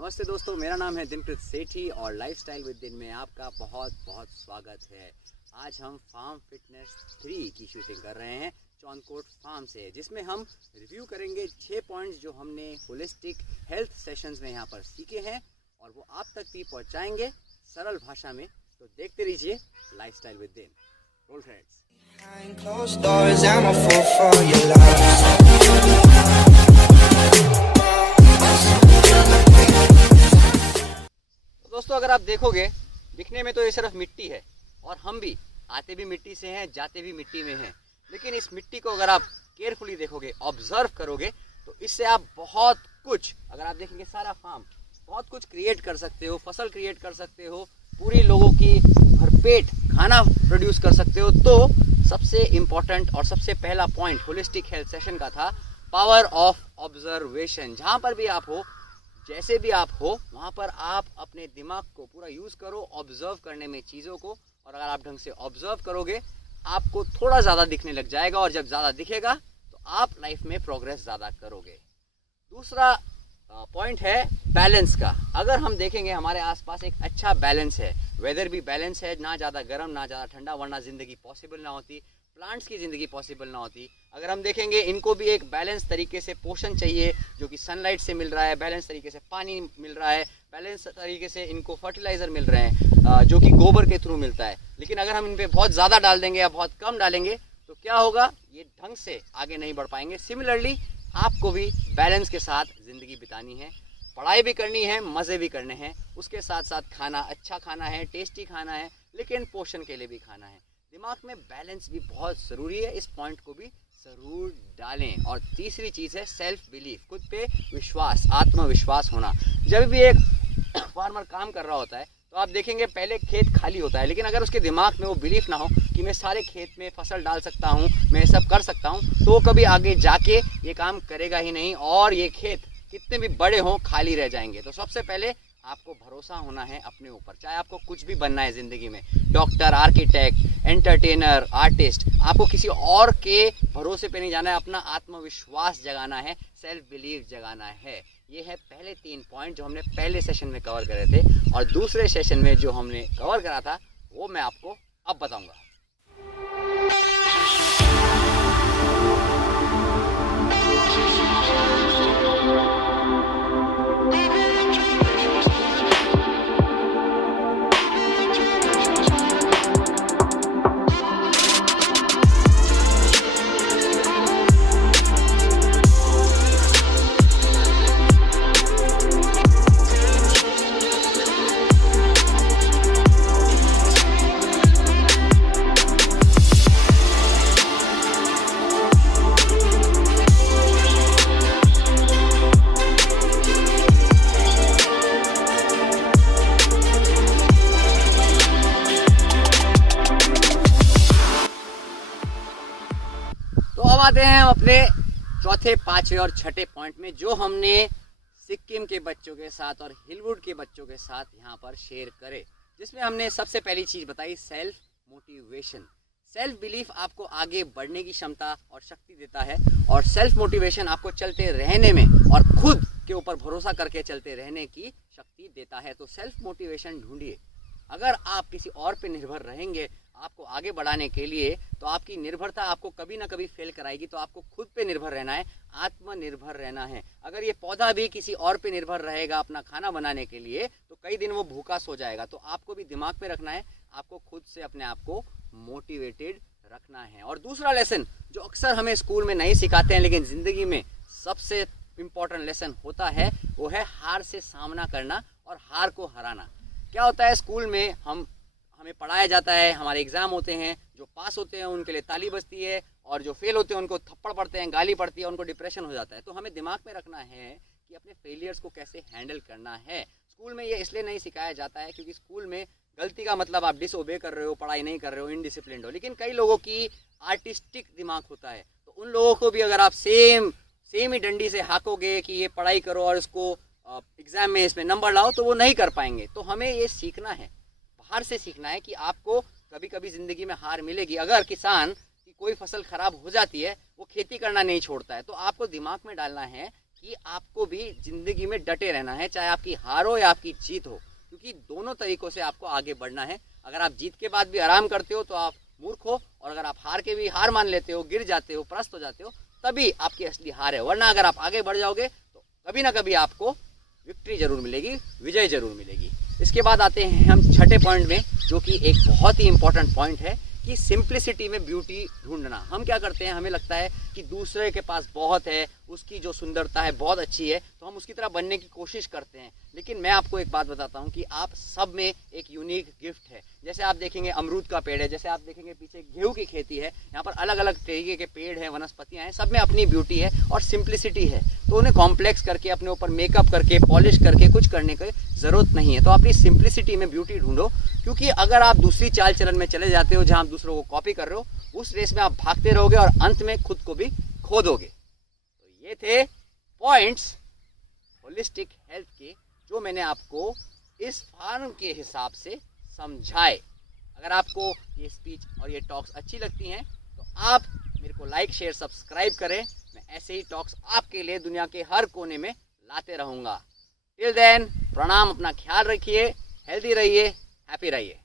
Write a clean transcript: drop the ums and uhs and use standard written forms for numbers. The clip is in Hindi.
नमस्ते दोस्तों, मेरा नाम है दिनप्रीत सेठी और लाइफस्टाइल विद दिन में आपका बहुत बहुत स्वागत है। आज हम फार्म फिटनेस 3 की शूटिंग कर रहे हैं चौनकोट फार्म से, जिसमें हम रिव्यू करेंगे 6 पॉइंट्स जो हमने होलिस्टिक हेल्थ सेशंस में यहाँ पर सीखे हैं और वो आप तक भी पहुँचाएंगे सरल भाषा में। तो देखते रहिए लाइफस्टाइल विद दिन। Roll credits. दोस्तों, अगर आप देखोगे दिखने में तो ये सिर्फ मिट्टी है और हम भी आते भी मिट्टी से हैं, जाते भी मिट्टी में हैं। लेकिन इस मिट्टी को अगर आप केयरफुली देखोगे, ऑब्जर्व करोगे, तो इससे आप बहुत कुछ, अगर आप देखेंगे सारा फार्म, बहुत कुछ क्रिएट कर सकते हो, फसल क्रिएट कर सकते हो, पूरी लोगों की भरपेट खाना प्रोड्यूस कर सकते हो। तो सबसे इम्पोर्टेंट और सबसे पहला पॉइंट होलिस्टिक हेल्थ सेशन का था पावर ऑफ ऑब्जर्वेशन। जहाँ पर भी आप हो, जैसे भी आप हो, वहाँ पर आप अपने दिमाग को पूरा यूज़ करो ऑब्जर्व करने में चीज़ों को। और अगर आप ढंग से ऑब्जर्व करोगे, आपको थोड़ा ज़्यादा दिखने लग जाएगा और जब ज़्यादा दिखेगा तो आप लाइफ में प्रोग्रेस ज़्यादा करोगे। दूसरा पॉइंट है बैलेंस का। अगर हम देखेंगे हमारे आसपास एक अच्छा बैलेंस है, वेदर भी बैलेंस है, ना ज़्यादा गर्म ना ज़्यादा ठंडा, वरना ज़िंदगी पॉसिबल ना होती, प्लांट्स की ज़िंदगी पॉसिबल ना होती। अगर हम देखेंगे इनको भी एक बैलेंस तरीके से पोषण चाहिए, जो कि सनलाइट से मिल रहा है, बैलेंस तरीके से पानी मिल रहा है, बैलेंस तरीके से इनको फर्टिलाइज़र मिल रहे हैं जो कि गोबर के थ्रू मिलता है। लेकिन अगर हम इन पर बहुत ज़्यादा डाल देंगे या बहुत कम डालेंगे तो क्या होगा, ये ढंग से आगे नहीं बढ़ पाएंगे। सिमिलरली आपको भी बैलेंस के साथ ज़िंदगी बितानी है, पढ़ाई भी करनी है, मज़े भी करने हैं, उसके साथ साथ खाना अच्छा खाना है, टेस्टी खाना है, लेकिन पोषण के लिए भी खाना है। दिमाग में बैलेंस भी बहुत ज़रूरी है, इस पॉइंट को भी ज़रूर डालें। और तीसरी चीज़ है सेल्फ बिलीफ, खुद पे विश्वास, आत्मविश्वास होना। जब भी एक फार्मर काम कर रहा होता है तो आप देखेंगे पहले खेत खाली होता है, लेकिन अगर उसके दिमाग में वो बिलीफ ना हो कि मैं सारे खेत में फसल डाल सकता हूँ, मैं सब कर सकता हूँ, तो वो कभी आगे जाके ये काम करेगा ही नहीं और ये खेत कितने भी बड़े हों खाली रह जाएंगे। तो सबसे पहले आपको भरोसा होना है अपने ऊपर। चाहे आपको कुछ भी बनना है ज़िंदगी में, डॉक्टर, आर्किटेक्ट, एंटरटेनर, आर्टिस्ट, आपको किसी और के भरोसे पे नहीं जाना है, अपना आत्मविश्वास जगाना है, सेल्फ बिलीव जगाना है। ये है पहले 3 पॉइंट जो हमने पहले सेशन में कवर करे थे, और दूसरे सेशन में जो हमने कवर करा था वो मैं आपको अब बताऊंगा। आते हैं हम अपने चौथे, पांचवें और छठे पॉइंट में, जो हमने सिक्किम के बच्चों के साथ और हिलवुड के बच्चों के साथ यहाँ पर शेयर करे, जिसमें हमने सबसे पहली चीज़ बताई सेल्फ मोटिवेशन। सेल्फ बिलीफ आपको आगे बढ़ने की क्षमता और शक्ति देता है, और सेल्फ मोटिवेशन आपको चलते रहने में और खुद के ऊपर भरोसा करके चलते रहने की शक्ति देता है। तो सेल्फ मोटिवेशन ढूंढिए। अगर आप किसी और पे निर्भर रहेंगे आपको आगे बढ़ाने के लिए, तो आपकी निर्भरता आपको कभी ना कभी फेल कराएगी। तो आपको खुद पे निर्भर रहना है, आत्मनिर्भर रहना है। अगर ये पौधा भी किसी और पे निर्भर रहेगा अपना खाना बनाने के लिए, तो कई दिन वो भूखा सो जाएगा। तो आपको भी दिमाग में रखना है, आपको खुद से अपने आप को मोटिवेटेड रखना है। और दूसरा लेसन जो अक्सर हमें स्कूल में नहीं सिखाते हैं, लेकिन ज़िंदगी में सबसे इम्पोर्टेंट लेसन होता है, वो है हार से सामना करना और हार को हराना। क्या होता है, स्कूल में हमें पढ़ाया जाता है, हमारे एग्ज़ाम होते हैं, जो पास होते हैं उनके लिए ताली बजती है, और जो फेल होते हैं उनको थप्पड़ पड़ते हैं, गाली पड़ती है, उनको डिप्रेशन हो जाता है। तो हमें दिमाग में रखना है कि अपने फेलियर्स को कैसे हैंडल करना है। स्कूल में ये इसलिए नहीं सिखाया जाता है क्योंकि स्कूल में गलती का मतलब आप डिसओबे कर रहे हो, पढ़ाई नहीं कर रहे हो, इनडिसिप्लिन्ड हो। लेकिन कई लोगों की आर्टिस्टिक दिमाग होता है, तो उन लोगों को भी अगर आप सेम ही डंडी से हाकोगे कि ये पढ़ाई करो और इसको एग्ज़ाम में इसमें नंबर लाओ, तो वो नहीं कर पाएंगे। तो हमें ये सीखना है, बाहर से सीखना है कि आपको कभी कभी ज़िंदगी में हार मिलेगी। अगर किसान की कोई फसल ख़राब हो जाती है, वो खेती करना नहीं छोड़ता है, तो आपको दिमाग में डालना है कि आपको भी ज़िंदगी में डटे रहना है, चाहे आपकी हार हो या आपकी जीत हो, क्योंकि दोनों तरीक़ों से आपको आगे बढ़ना है। अगर आप जीत के बाद भी आराम करते हो तो आप मूर्ख हो, और अगर आप हार के भी हार मान लेते हो, गिर जाते हो, परास्त हो जाते हो, तभी आपकी असली हार है। वरना अगर आप आगे बढ़ जाओगे तो कभी ना कभी आपको विक्ट्री जरूर मिलेगी, विजय जरूर मिलेगी। इसके बाद आते हैं हम छठे पॉइंट में, जो कि एक बहुत ही इंपॉर्टेंट पॉइंट है कि सिंप्लिसिटी में ब्यूटी ढूंढना। हम क्या करते हैं, हमें लगता है कि दूसरे के पास बहुत है, उसकी जो सुंदरता है बहुत अच्छी है, तो हम उसकी तरह बनने की कोशिश करते हैं। लेकिन मैं आपको एक बात बताता हूँ कि आप सब में एक यूनिक गिफ्ट है। जैसे आप देखेंगे अमरूद का पेड़ है, जैसे आप देखेंगे पीछे गेहूं की खेती है, यहाँ पर अलग अलग तरीके के पेड़ हैं, वनस्पतियाँ हैं, सब में अपनी ब्यूटी है और सिंप्लिसिटी है। तो उन्हें कॉम्प्लेक्स करके, अपने ऊपर मेकअप करके, पॉलिश करके कुछ करने की ज़रूरत नहीं है। तो अपनी सिंप्लिसिटी में ब्यूटी ढूंढो, क्योंकि अगर आप दूसरी चाल चलन में चले जाते हो जहाँ आप दूसरों को कॉपी कर रहे हो, उस रेस में आप भागते रहोगे और अंत में खुद को भी खो दोगे। तो ये थे पॉइंट्स होलिस्टिक हेल्थ के, जो मैंने आपको इस फार्म के हिसाब से समझाए। अगर आपको ये स्पीच और ये टॉक्स अच्छी लगती हैं तो आप मेरे को लाइक, शेयर, सब्सक्राइब करें। मैं ऐसे ही टॉक्स आपके लिए दुनिया के हर कोने में लाते रहूँगा। टिल देन, प्रणाम, अपना ख्याल रखिए, हेल्दी रहिए, हैप्पी रहिए।